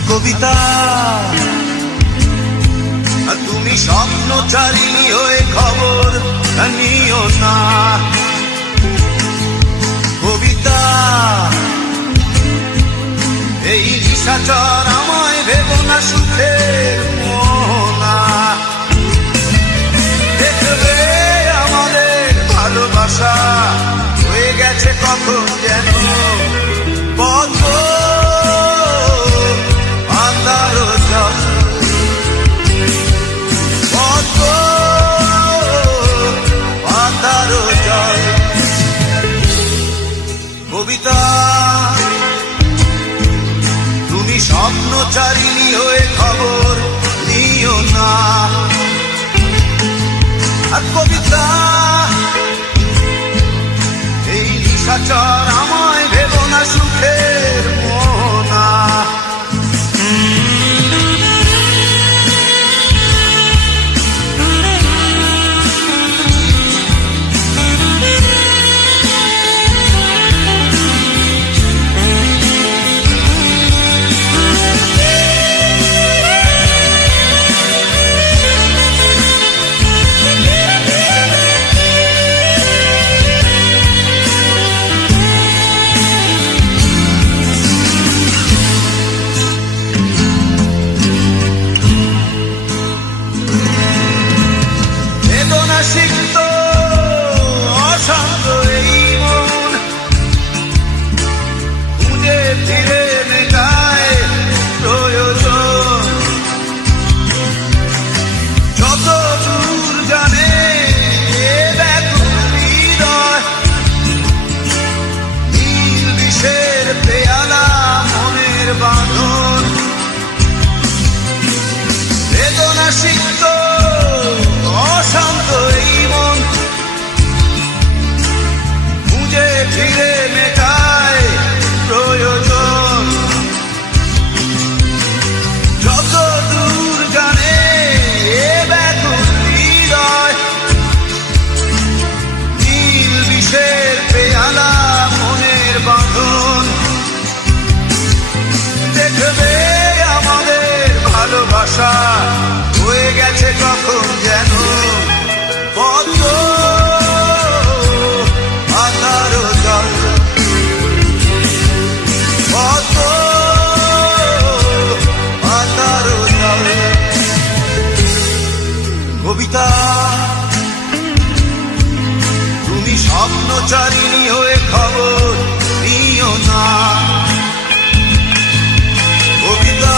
কবিতা তুমি স্বপ্নচারিণী হয়ে খবর নিও না। কবিতা এই নিশাচর আমায় ভেবো না সুখের মোহনা। দেখবে আমাদের ভালোবাসা হয়ে গেছে কখন যেন পদ্ম আন্ধার জল। পদ্ম আন্ধার জল। কবিতা তুমি স্বপ্নচারিণী হয়ে খবর নিও না। আর কবিতা এই নিশাচর আমায় ভেবো না সুখের মোহনা। সিক্ত অশান্ত এই মন খুঁজে ফিরে মেটায় প্রয়োজন। যত দূর জানে ব্যাকুল হৃদয় নীল বিষের পেয়ালা মনের বাঁধন। বেদনা সিক্ত অশান্ত এই মন খুঁজে ফিরে মেটায় প্রয়োজন। যত দূর জানে ব্যাকুল হৃদয় নীল বিষের পেয়ালা মনের বাঁধন। দেখবে আমাদের ভালোবাসা হয়ে গেছে কখন যেন পদ্ম আন্ধার জল। পদ্ম আন্ধার জল। কবিতা তুমি স্বপ্নচারিণী হয়ে খবর নিও না। কবিতা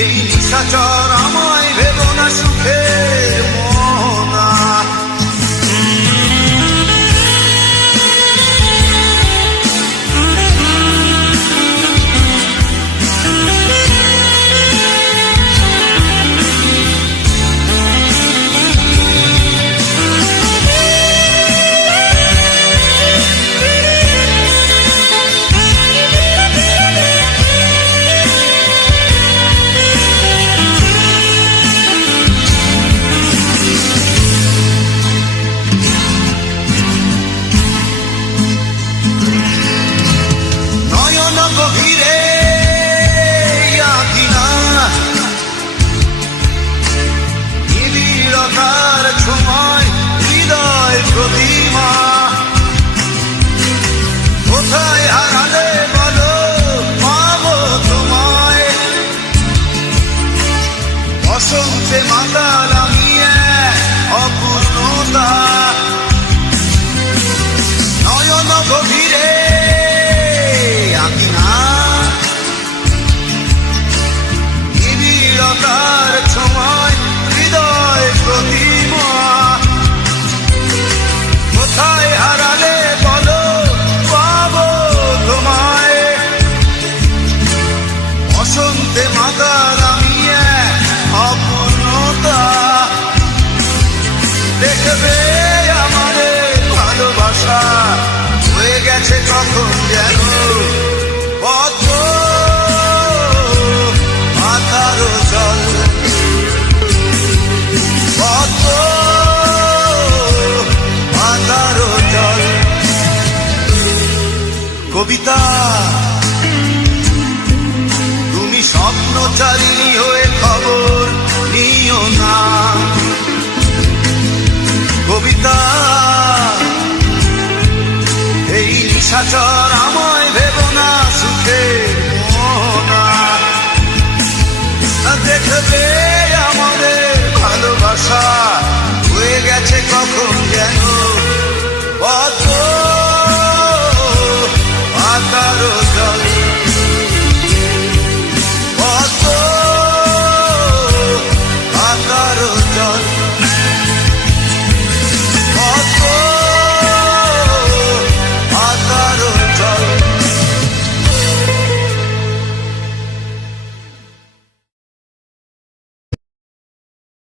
এই নিশাচর আমায় ভেবো না সুখের মোহনা। গভীরে আঁকিনা নিবিড়তার ছোঁয়ায় হৃদয় প্রতিমা। কোথায় হারালে বলো পাবো তোমায়। বসন্তে মাতাল আমি অপূর্ণতা। নয়ন গভীরে নিবিড়তার ছোঁয়ায় হৃদয় প্রতিমা। কোথায় হারালে বলো পাবো তোমায়। বসন্তে মাতাল আমি অপূর্ণতা। দেখবে আমাদের ভালোবাসা হয়ে গেছে কখন যেন পদ্ম আন্ধার জল। পদ্ম আন্ধার জল। কবিতা স্বপ্নচারিণী হয়ে খবর নিও না। কবিতা এই নিশাচর আমায় ভেবো না সুখে মোনা। দেখবে আমাদের ভালোবাসা হয়ে গেছে কখন